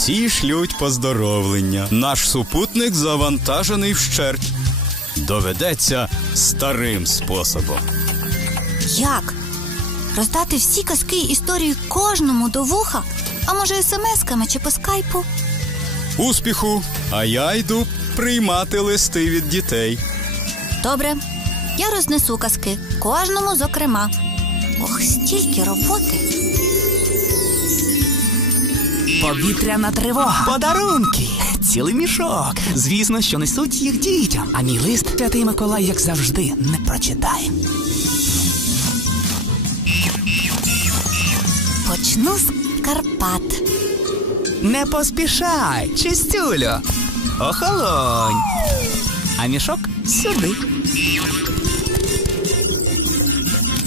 Всі шлють поздоровлення. Наш супутник завантажений вщерть. Доведеться старим способом. Як? Роздати всі казки історії кожному до вуха? А може, смс-ками чи по скайпу? Успіху! А я йду приймати листи від дітей. Добре, я рознесу казки, кожному зокрема. Ох, стільки роботи. Повітряна тривога. Подарунки. Цілий мішок. Звісно, що несуть їх дітям. А мій лист святий Миколай, як завжди, не прочитає. Почну з Карпат. Не поспішай, чистюлю. Охолонь. А мішок сюди.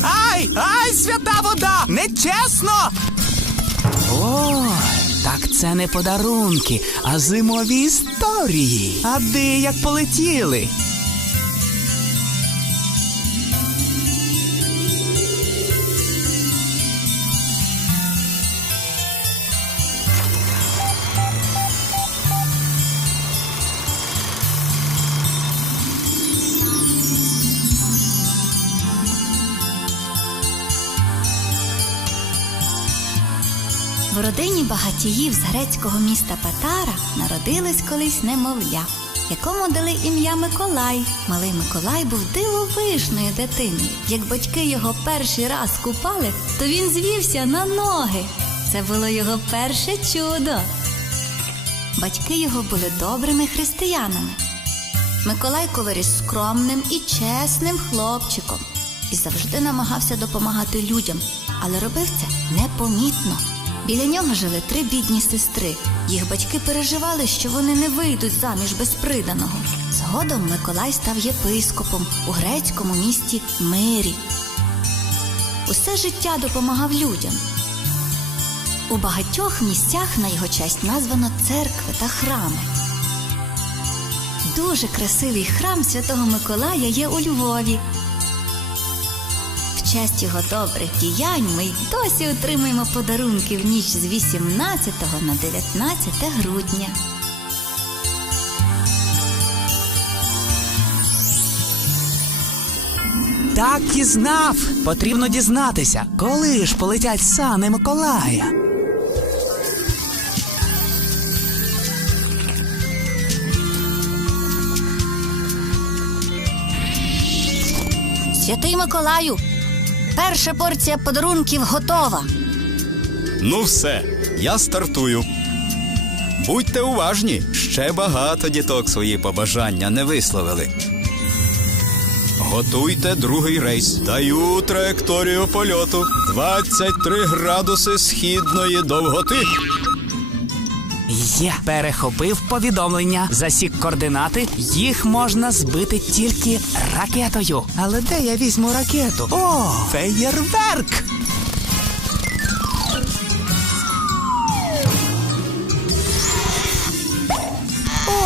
Ай! Ай, свята вода! Нечесно! О, так це не подарунки, а зимові історії. А де як полетіли? В родині багатіїв з грецького міста Патара народилось колись немовля, якому дали ім'я Миколай. Малий Миколай був дивовижною дитиною. Як батьки його перший раз купали, то він звівся на ноги. Це було його перше чудо. Батьки його були добрими християнами. Миколайко виріс скромним і чесним хлопчиком і завжди намагався допомагати людям, але робив це непомітно. Біля нього жили три бідні сестри. Їх батьки переживали, що вони не вийдуть заміж без приданого. Згодом Миколай став єпископом у грецькому місті Мирі. Усе життя допомагав людям. У багатьох місцях на його честь названо церкви та храми. Дуже красивий храм Святого Миколая є у Львові. Честь його добрих діянь ми й досі отримуємо подарунки в ніч з 18 на 19 грудня. Так і знав. Потрібно дізнатися, коли ж полетять сани Миколая. Святий Миколаю, перша порція подарунків готова. Ну все, я стартую. Будьте уважні, ще багато діток свої побажання не висловили. Готуйте другий рейс. Даю траєкторію польоту 23 градуси східної довготи. Є. Перехопив повідомлення, засік координати. Їх можна збити тільки ракетою. Але де я візьму ракету? О, феєрверк!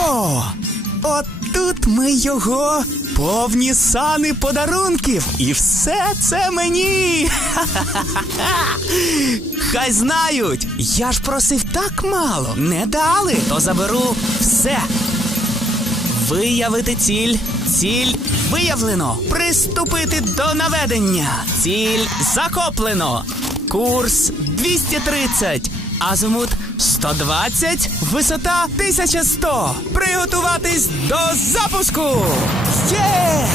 О, отут ми його. Повні сани подарунків. І все це мені. Хай знають. Я ж просив так мало. Не дали, то заберу все. Виявити ціль. Ціль виявлено. Приступити до наведення. Ціль захоплено. Курс 230. Азимут 120. Висота 1100. Приготуватись до запуску. Є!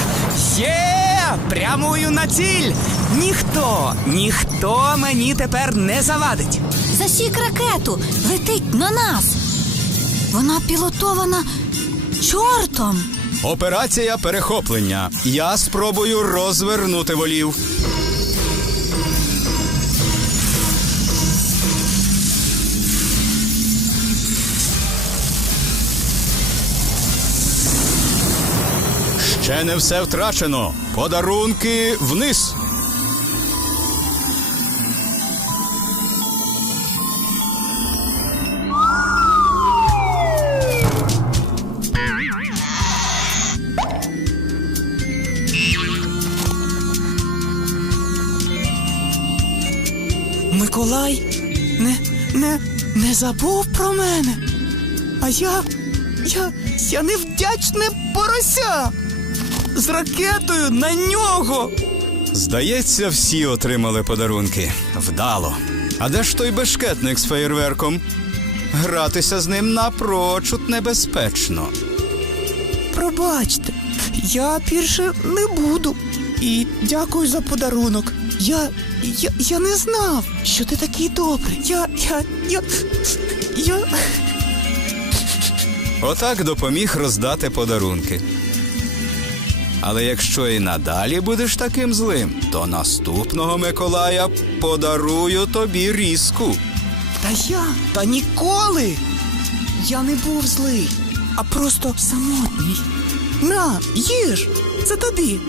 Є! Прямую на ціль. Ніхто, ніхто мені тепер не завадить. Засік ракету, летить на нас. Вона пілотована чортом. Операція перехоплення. Я спробую розвернути волів. Ще не все втрачено. Подарунки вниз. Миколай? Не, не, не забув про мене. А я. я. я невдячне порося. З ракетою на нього. Здається, всі отримали подарунки. Вдало. А де ж той бешкетник з феєрверком? Гратися з ним напрочуд небезпечно. Пробачте, я більше не буду. І дякую за подарунок. Я. я, я не знав, що ти такий добрий. Я. я. я. я. Отак допоміг роздати подарунки. Але якщо і надалі будеш таким злим, то наступного Миколая подарую тобі різку. Та я. Та ніколи. Я не був злий, а просто самотній. На, їж, це тобі.